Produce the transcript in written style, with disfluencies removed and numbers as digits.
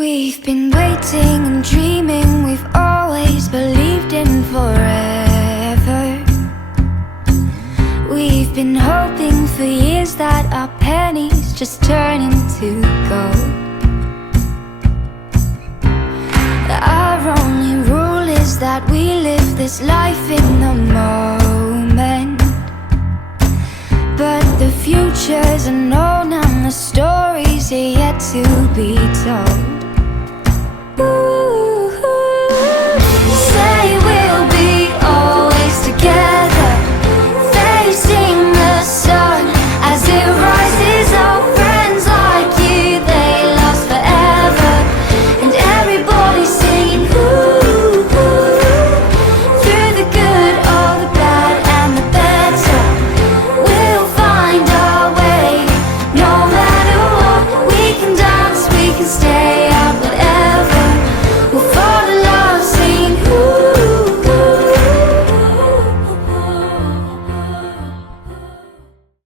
We've been waiting and dreaming, we've always believed in forever. We've been hoping for years that our pennies just turn into gold. Our only rule is that we live this life